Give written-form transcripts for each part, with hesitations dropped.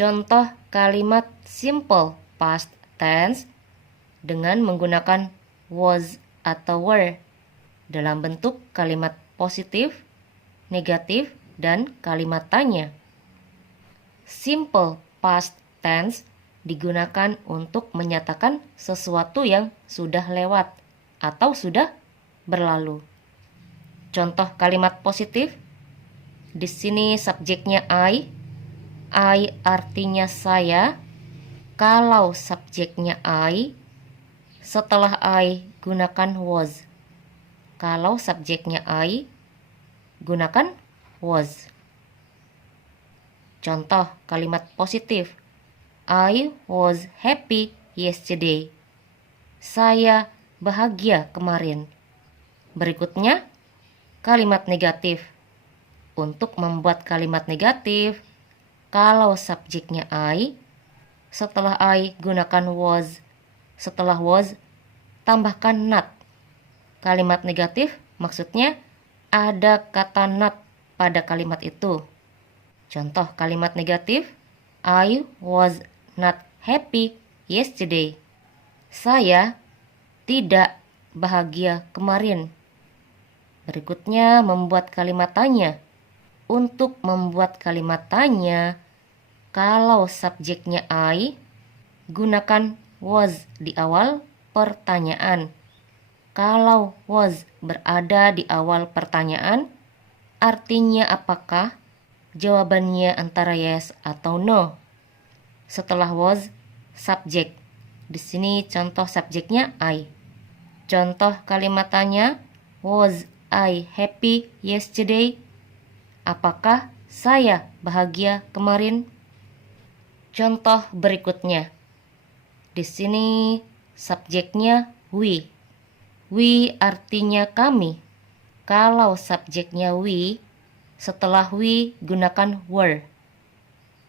Contoh kalimat simple past tense dengan menggunakan was atau were dalam bentuk kalimat positif, negatif, dan kalimat tanya. Simple past tense digunakan untuk menyatakan sesuatu yang sudah lewat atau sudah berlalu. Contoh kalimat positif, di sini subjeknya I artinya saya. Kalau subjeknya I, setelah I gunakan was. Kalau subjeknya I, gunakan was. Contoh kalimat positif, I was happy yesterday. Saya bahagia kemarin. Berikutnya, kalimat negatif. Untuk membuat kalimat negatif, kalau subjeknya I, setelah I gunakan was. Setelah was, tambahkan not. Kalimat negatif maksudnya ada kata not pada kalimat itu. Contoh kalimat negatif, I was not happy yesterday. Saya tidak bahagia kemarin. Berikutnya membuat kalimat tanya. Untuk membuat kalimat tanya, kalau subjeknya I, gunakan was di awal pertanyaan. Kalau was berada di awal pertanyaan, artinya apakah? Jawabannya antara yes atau no. Setelah was, subjek. Di sini contoh subjeknya I. Contoh kalimat tanya, was I happy yesterday? Apakah saya bahagia kemarin? Contoh berikutnya. Di sini subjeknya we. We artinya kami. Kalau subjeknya we, setelah we gunakan were.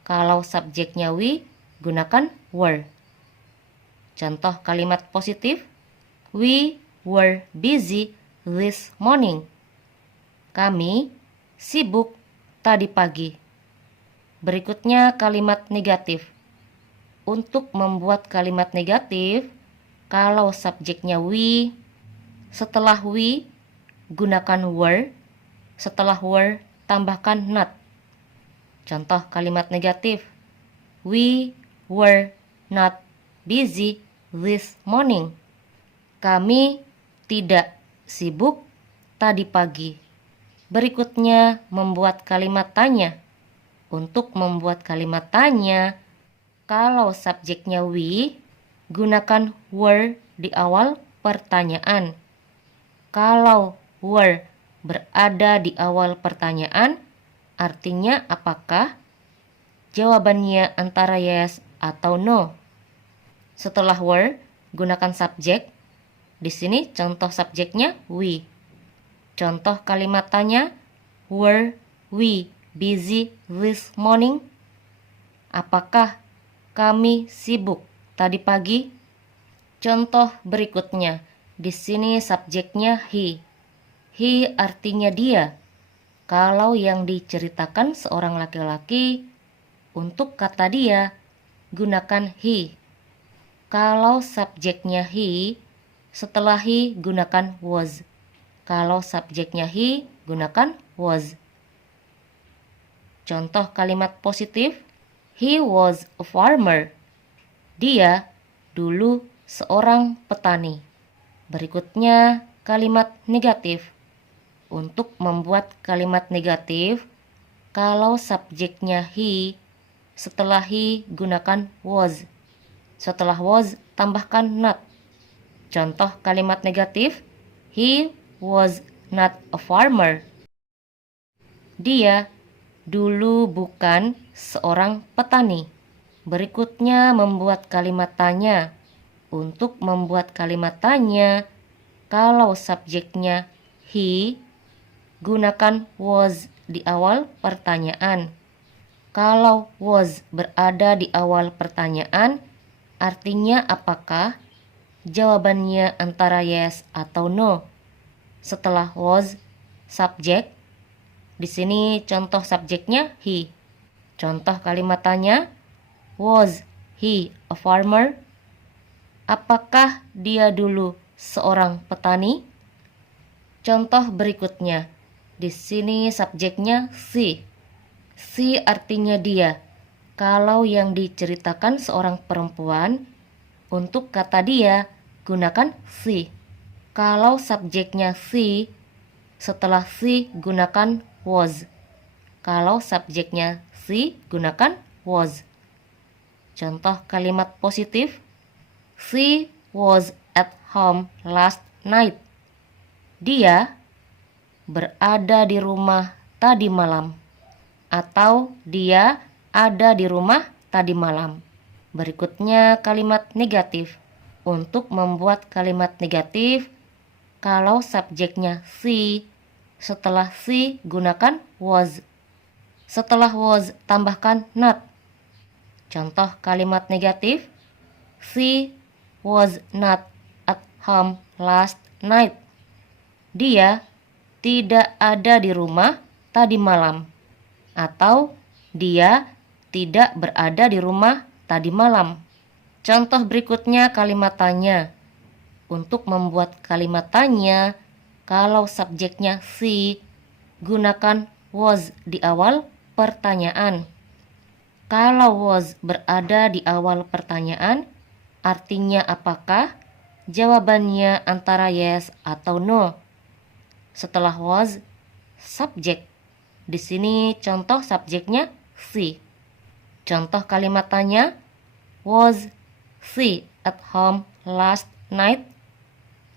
Kalau subjeknya we, gunakan were. Contoh kalimat positif, we were busy this morning. Kami sibuk tadi pagi. Berikutnya kalimat negatif. Untuk membuat kalimat negatif, kalau subjeknya we, setelah we gunakan were, setelah were tambahkan not. Contoh kalimat negatif, we were not busy this morning. Kami tidak sibuk tadi pagi. Berikutnya membuat kalimat tanya. Untuk membuat kalimat tanya, kalau subjeknya we, gunakan were di awal pertanyaan. Kalau were berada di awal pertanyaan, artinya apakah? Jawabannya antara yes atau no. Setelah were, gunakan subjek. Di sini contoh subjeknya we. Contoh kalimat tanya, were we busy this morning? Apakah kami sibuk tadi pagi? Contoh berikutnya. Di sini subjeknya he. He artinya dia. Kalau yang diceritakan seorang laki-laki, untuk kata dia, gunakan he. Kalau subjeknya he, setelah he gunakan was. Kalau subjeknya he, gunakan was. Contoh kalimat positif, he was a farmer. Dia dulu seorang petani. Berikutnya kalimat negatif. Untuk membuat kalimat negatif, kalau subjeknya he, setelah he gunakan was. Setelah was tambahkan not. Contoh kalimat negatif, he was not a farmer. Dia dulu bukan seorang petani. Berikutnya membuat kalimat tanya. Untuk membuat kalimat tanya, kalau subjeknya he, gunakan was di awal pertanyaan. Kalau was berada di awal pertanyaan, artinya apakah? Jawabannya antara yes atau no. Setelah was, subjek. Di sini contoh subjeknya he. Contoh kalimat tanya, Was he a farmer? Apakah dia dulu seorang petani? Contoh berikutnya. Di sini subjeknya she. She artinya dia. Kalau yang diceritakan seorang perempuan, untuk kata dia gunakan she. Kalau subjeknya she, setelah she gunakan was. Kalau subjeknya she, gunakan was. Contoh kalimat positif. She was at home last night. Dia berada di rumah tadi malam. Atau dia ada di rumah tadi malam. Berikutnya kalimat negatif. Untuk membuat kalimat negatif, kalau subjeknya she, setelah she gunakan was. Setelah was tambahkan not. Contoh kalimat negatif. She was not at home last night. Dia tidak ada di rumah tadi malam. Atau dia tidak berada di rumah tadi malam. Contoh berikutnya kalimat tanya. Untuk membuat kalimat tanya, kalau subjeknya she, gunakan was di awal pertanyaan. Kalau was berada di awal pertanyaan, artinya apakah? Jawabannya antara yes atau no. Setelah was, subjek. Di sini contoh subjeknya she. Contoh kalimat tanya, was she at home last night?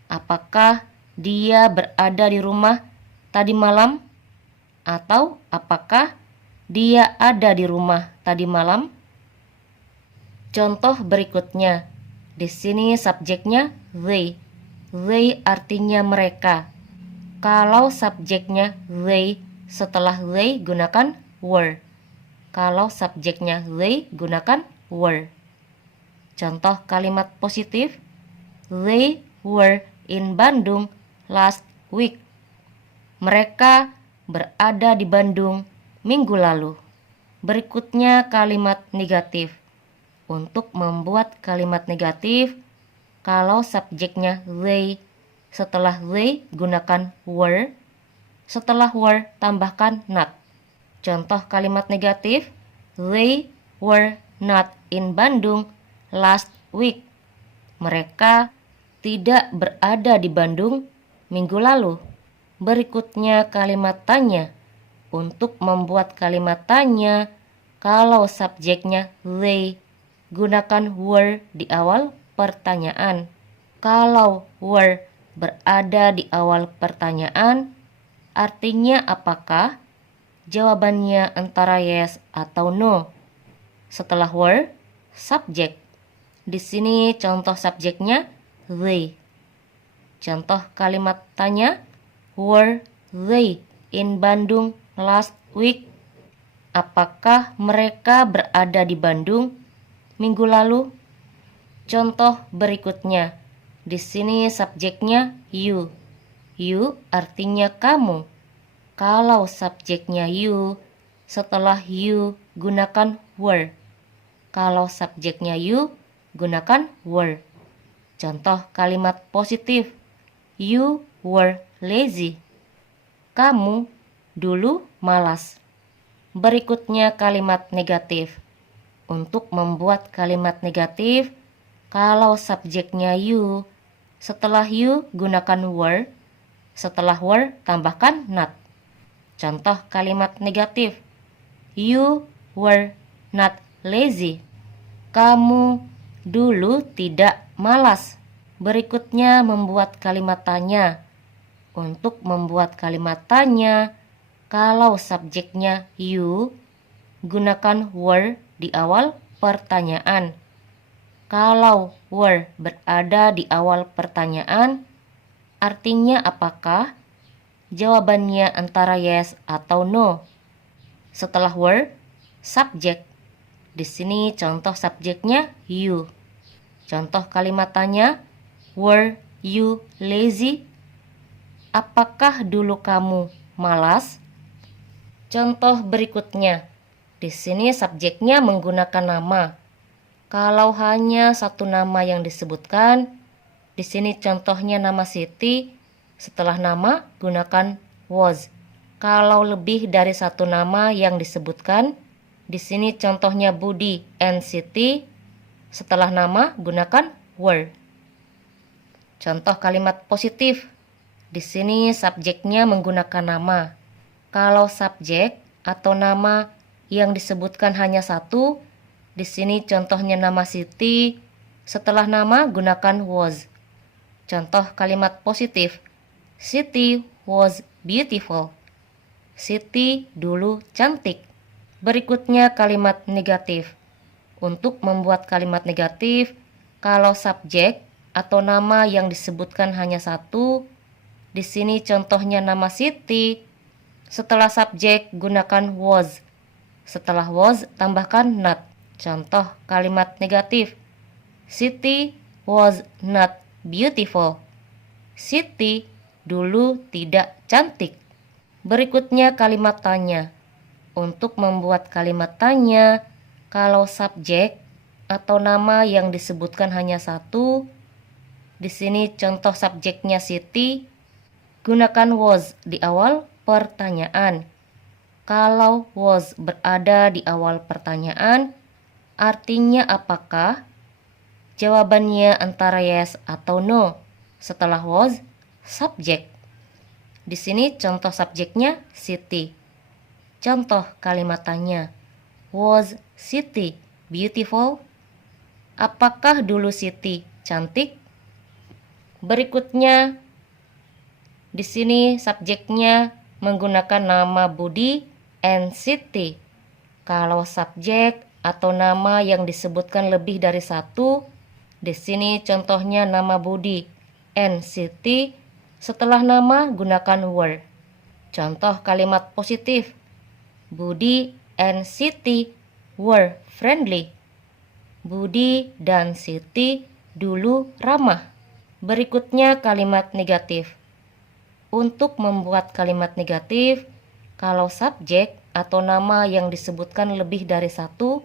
Apakah dia berada di rumah tadi malam? Atau apakah dia ada di rumah tadi malam? Contoh berikutnya. Di sini subjeknya they. They artinya mereka. Kalau subjeknya they, setelah they gunakan were. Kalau subjeknya they, gunakan were. Contoh kalimat positif. They were in Bandung last week. Mereka berada di Bandung minggu lalu. Berikutnya kalimat negatif. Untuk membuat kalimat negatif, kalau subjeknya they, setelah they gunakan were. Setelah were tambahkan not. Contoh kalimat negatif. They were not in Bandung last week. Mereka tidak berada di Bandung minggu lalu. Berikutnya kalimat tanya. Untuk membuat kalimat tanya, kalau subjeknya they, gunakan were di awal pertanyaan. Kalau were berada di awal pertanyaan, artinya apakah? Jawabannya antara yes atau no. Setelah were, subjek. Di sini contoh subjeknya they. Contoh kalimat tanya, were they in Bandung last week? Apakah mereka berada di Bandung minggu lalu? Contoh berikutnya. Di sini subjeknya you. You artinya kamu. Kalau subjeknya you, setelah you gunakan were. Kalau subjeknya you, gunakan were. Contoh kalimat positif. You were lazy. Kamu dulu malas. Berikutnya kalimat negatif. Untuk membuat kalimat negatif, kalau subjeknya you, setelah you gunakan were. Setelah were tambahkan not. Contoh kalimat negatif. You were not lazy. Kamu dulu tidak malas. Berikutnya membuat kalimat tanya. Untuk membuat kalimat tanya, kalau subjeknya you, gunakan were di awal pertanyaan. Kalau were berada di awal pertanyaan, artinya apakah? Jawabannya antara yes atau no. Setelah were, subjek. Di sini contoh subjeknya you. Contoh kalimat tanya, were you lazy? Apakah dulu kamu malas? Contoh berikutnya. Di sini subjeknya menggunakan nama. Kalau hanya satu nama yang disebutkan, di sini contohnya nama Siti, setelah nama gunakan was. Kalau lebih dari satu nama yang disebutkan, di sini contohnya Budi and Siti, setelah nama gunakan were. Contoh kalimat positif. Di sini subjeknya menggunakan nama. Kalau subjek atau nama yang disebutkan hanya satu, di sini contohnya nama Siti, setelah nama gunakan was. Contoh kalimat positif. Siti was beautiful. Siti dulu cantik. Berikutnya kalimat negatif. Untuk membuat kalimat negatif, kalau subjek atau nama yang disebutkan hanya satu, di sini contohnya nama Siti, setelah subjek gunakan was. Setelah was tambahkan not. Contoh kalimat negatif. Siti was not beautiful. Siti dulu tidak cantik. Berikutnya kalimat tanya. Untuk membuat kalimat tanya, kalau subjek atau nama yang disebutkan hanya satu, di sini contoh subjeknya Siti, gunakan was di awal pertanyaan. Kalau was berada di awal pertanyaan, artinya apakah? Jawabannya antara yes atau no. Setelah was, subjek. Di sini contoh subjeknya Siti. Contoh kalimat tanya. Was Siti beautiful? Apakah dulu Siti cantik? Berikutnya, di sini subjeknya menggunakan nama Budi and Siti. Kalau subjek atau nama yang disebutkan lebih dari satu, di sini contohnya nama Budi and Siti, setelah nama gunakan were. Contoh kalimat positif. Budi and Siti were friendly. Budi dan Siti dulu ramah. Berikutnya kalimat negatif. Untuk membuat kalimat negatif, kalau subjek atau nama yang disebutkan lebih dari satu,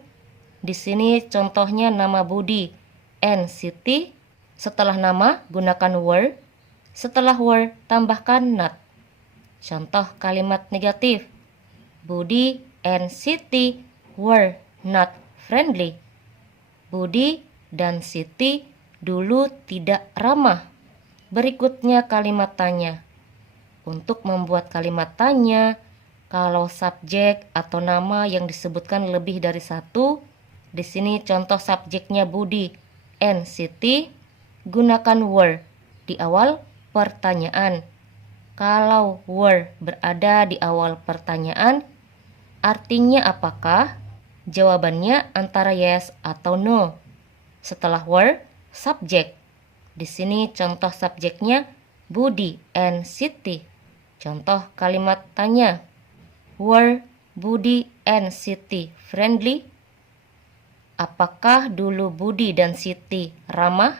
di sini contohnya nama Budi and Siti, setelah nama gunakan were, setelah were tambahkan not. Contoh kalimat negatif. Budi and Siti were not friendly. Budi dan Siti dulu tidak ramah. Berikutnya kalimat tanya. Untuk membuat kalimat tanya, kalau subjek atau nama yang disebutkan lebih dari satu, di sini contoh subjeknya Budi and Siti, gunakan were di awal pertanyaan. Kalau were berada di awal pertanyaan, artinya apakah? Jawabannya antara yes atau no. Setelah were, subjek. Di sini contoh subjeknya Budi and Siti. Contoh kalimat tanya. Were Budi and Siti friendly? Apakah dulu Budi dan Siti ramah?